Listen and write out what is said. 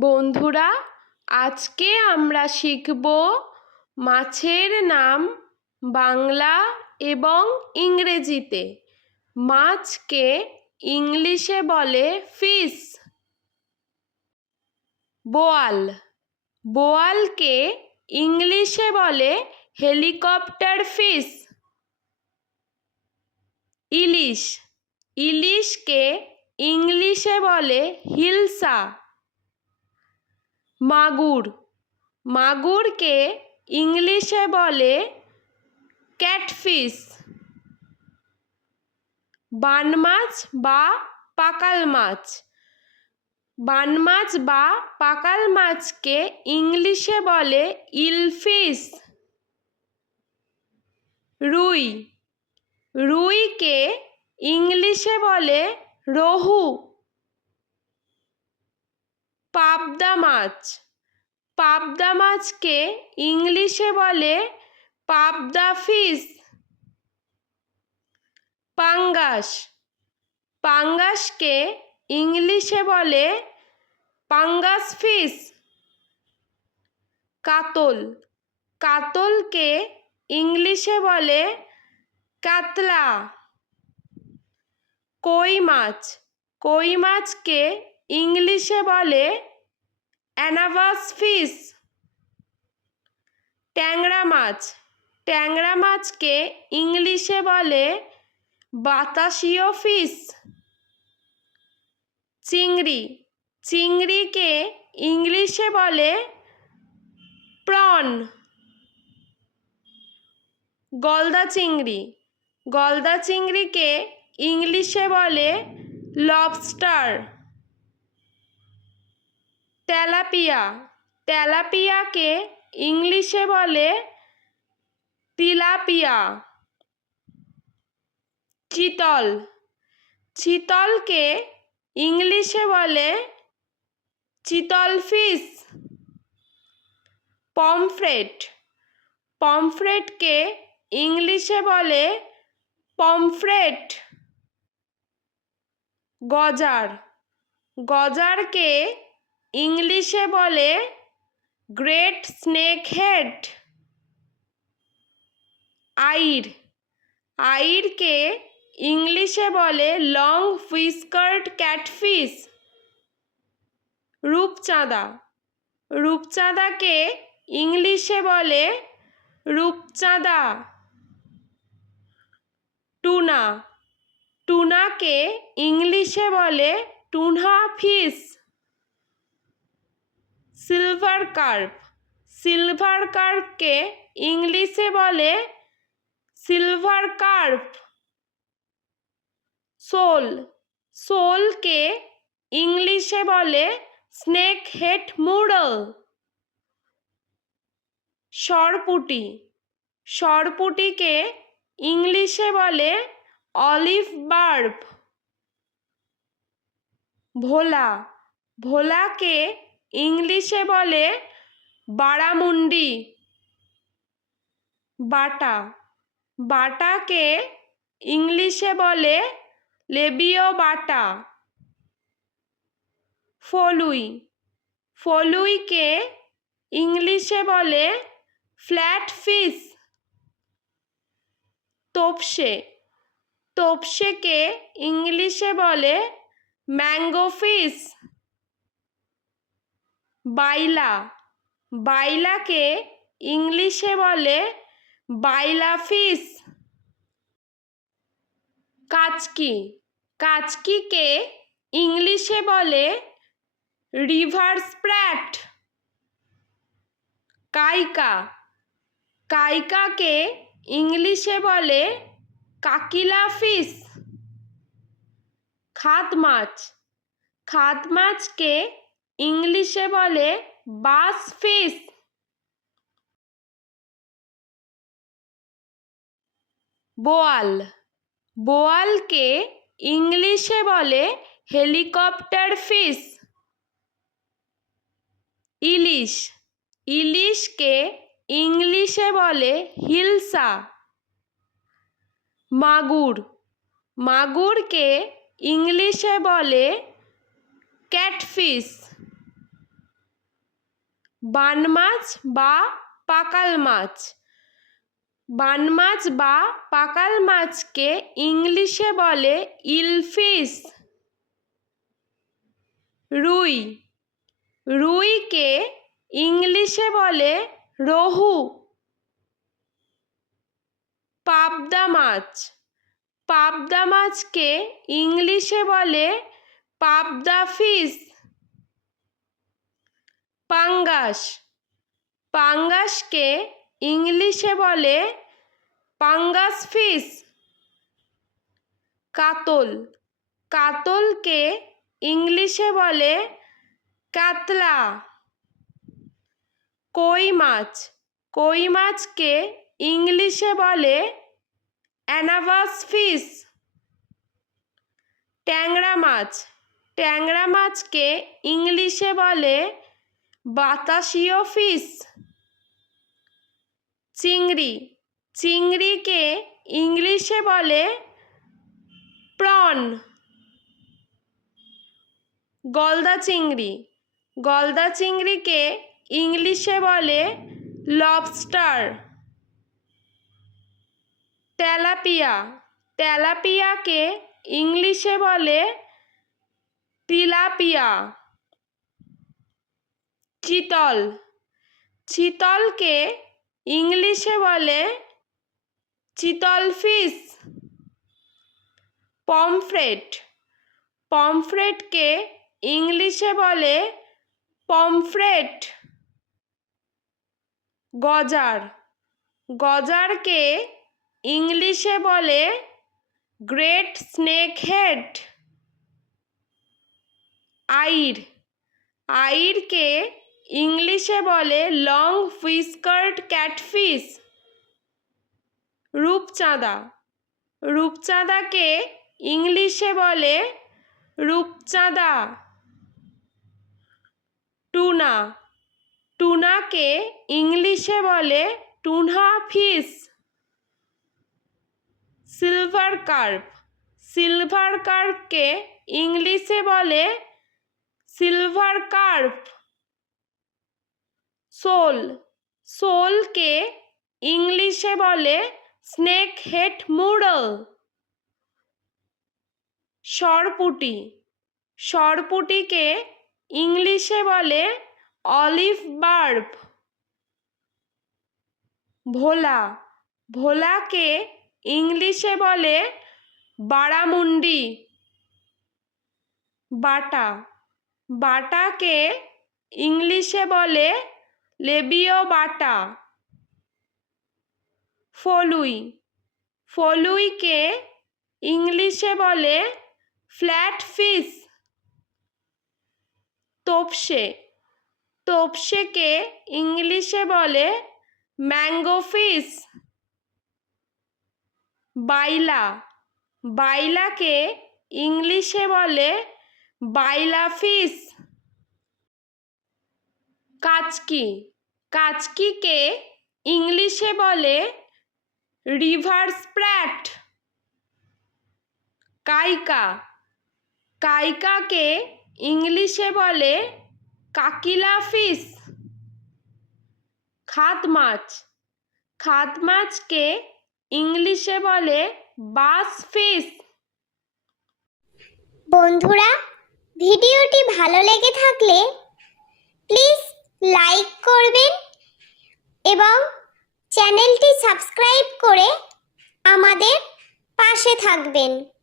বন্ধুরা, আজকে আমরা শিখব মাছের নাম বাংলা এবং ইংরেজিতে। মাছকে ইংলিশে বলে ফিশ। বোয়াল, বোয়ালকে ইংলিশে বলে হেলিকপ্টার ফিশ। ইলিশ, ইলিশকে ইংলিশে বলে হিলসা। মাগুর, মাগুরকে ইংলিশে বলে ক্যাটফিশ। বানমাছ বা পাকাল মাছ, বানমাছ বা পাকাল মাছকে ইংলিশে বলে ইলফিশ। রুই, রুইকে ইংলিশে বলে রোহু। পাবদা মাছ, পাবদা মাছকে ইংলিশে বলে পাবদা ফিশ। পাঙ্গাস, পাঙ্গাসকে ইংলিশে বলে পাঙ্গাস ফিশ। কাতল, কাতলকে ইংলিশে বলে কাতলা। কই মাছ, কই মাছকে ইংলিশে বলে অ্যানাভাস ফিশ। ট্যাংরা মাছ, ট্যাংরা মাছকে ইংলিশে বলে বাতাসীয় ফিশ। চিংড়ি, চিংড়িকে ইংলিশে বলে প্রন। গলদা চিংড়ি, গলদা চিংড়িকে ইংলিশে বলে লবস্টার। তেলাপিয়া, তেলাপিয়াকে ইংলিশে বলে তিলাপিয়া। চিতল, চিতলকে ইংলিশে বলে চিতল ফিশ। পমফ্রেট, পমফ্রেটকে ইংলিশে বলে পমফ্রেট। গজার, গজারকে ইংলিশে বলে গ্রেট স্নেক হেড। আইড়, আইড়কে ইংলিশে বলে লং হুইস্কার্ড ক্যাটফিশ। রূপচাঁদা, রূপচাঁদাকে ইংলিশে বলে রূপচাঁদা। টুনা, টুনাকে ইংলিশে বলে tuna fish. Silver carp, silver কার্পকে ইংলিশে বলে সিলভার কার্প। শোল, শোলকে ইংলিশে বলে স্নেক হেড মুরল। সরপুঁটি, সরপুঁটিকে ইংলিশে বলে অলিভ বার্ব। ভোলা, ভোলাকে ইংলিশে বলে বারামুন্ডি। বাটা, বাটাকে ইংলিশে বলে লেবিও বাটা। ফলুই, ফলুইকে ইংলিশে বলে ফ্ল্যাট ফিশ। তোপসে, তোপসেকে ইংলিশে বলে ম্যাঙ্গো ফিশ। বাইলা, বাইলাকে ইংলিশে বলে বাইলা ফিশ। কাচকি, কাচকিকে ইংলিশে বলে রিভার স্প্র্যাট। কাইকা, কাইকাকে ইংলিশে বলে কাকিলা ফিশ। খাদ মাছ, খাদ মাছকে ইংলিশে বলে বাস ফিশ। বোয়াল, বোয়ালকে ইংলিশে বলে হেলিকপ্টার ফিশ। ইলিশ, ইলিশকে ইংলিশে বলে হিলসা। মাগুর, মাগুরকে ইংলিশে বলে ক্যাটফিশ। বান মাছ বা পাকাল মাছ। বান মাছ বা পাকাল মাছকে ইংলিশে বলে ইলফিশ। রুই, রুইকে ইংলিশে বলে রোহু। পাবদা মাছ, পাবদা মাছকে ইংলিশে বলে পাবদা ফিশ। পাঙ্গাস, পাঙ্গাসকে ইংলিশে বলে পাঙ্গাস ফিশ। কাতল, কাতলকে ইংলিশে বলে কাতলা। কই মাছ, কই মাছকে ইংলিশে বলে অ্যানাভাস ফিশ। ট্যাংরা মাছ, ট্যাংরা মাছকে ইংলিশে বলে বাতাসীয় ফিশ। চিংড়ি, চিংড়িকে ইংলিশে বলে প্রন। গলদা চিংড়ি, গলদা চিংড়িকে ইংলিশে বলে লবস্টার। তেলাপিয়া, তেলাপিয়াকে ইংলিশে বলে তিলাপিয়া। চিতল, চিতলকে ইংলিশে বলে চিতল ফিশ। পমফ্রেট, পমফ্রেটকে ইংলিশে বলে পমফ্রেট। গজার, গজারকে ইংলিশে বলে গ্রেট স্নেক হেড। আইড়, আইড়কে ইংলিশে বলে লং হুইস্কার্ড ক্যাটফিশ। রূপচাঁদা, রূপচাঁদাকে ইংলিশে বলে রূপচাঁদা। টুনা, টুনাকে ইংলিশে বলে tuna fish. Silver carp, silver কার্পকে ইংলিশে বলে সিলভার কার্প। শোল, শোলকে ইংলিশে বলে স্নেক হেড মুরল। সরপুঁটি, সরপুঁটিকে ইংলিশে বলে অলিভ বার্ব। ভোলা, ভোলাকে ইংলিশে বলে বারামুন্ডি। বাটা, বাটাকে ইংলিশে বলে লেবিও বাটা। ফলুই, ফলুইকে ইংলিশে বলে ফ্ল্যাট ফিশ। তোপসে, তোপসেকে ইংলিশে বলে ম্যাঙ্গো ফিশ। বাইলা, বাইলাকে ইংলিশে বলে বাইলা ফিশ। কাচকি, কাচকিকে ইংলিশে বলে রিভার স্প্র্যাট। কাইকা, কাইকাকে ইংলিশে বলে কাকিলা ফিশ। খাদ মাছ, খাদ মাছকে ইংলিশে বলে বাস ফিশ। বন্ধুরা, ভিডিওটি ভালো লেগে থাকলে প্লিজ লাইক করবেন এবং চ্যানেলটি সাবস্ক্রাইব করে আমাদের পাশে থাকবেন।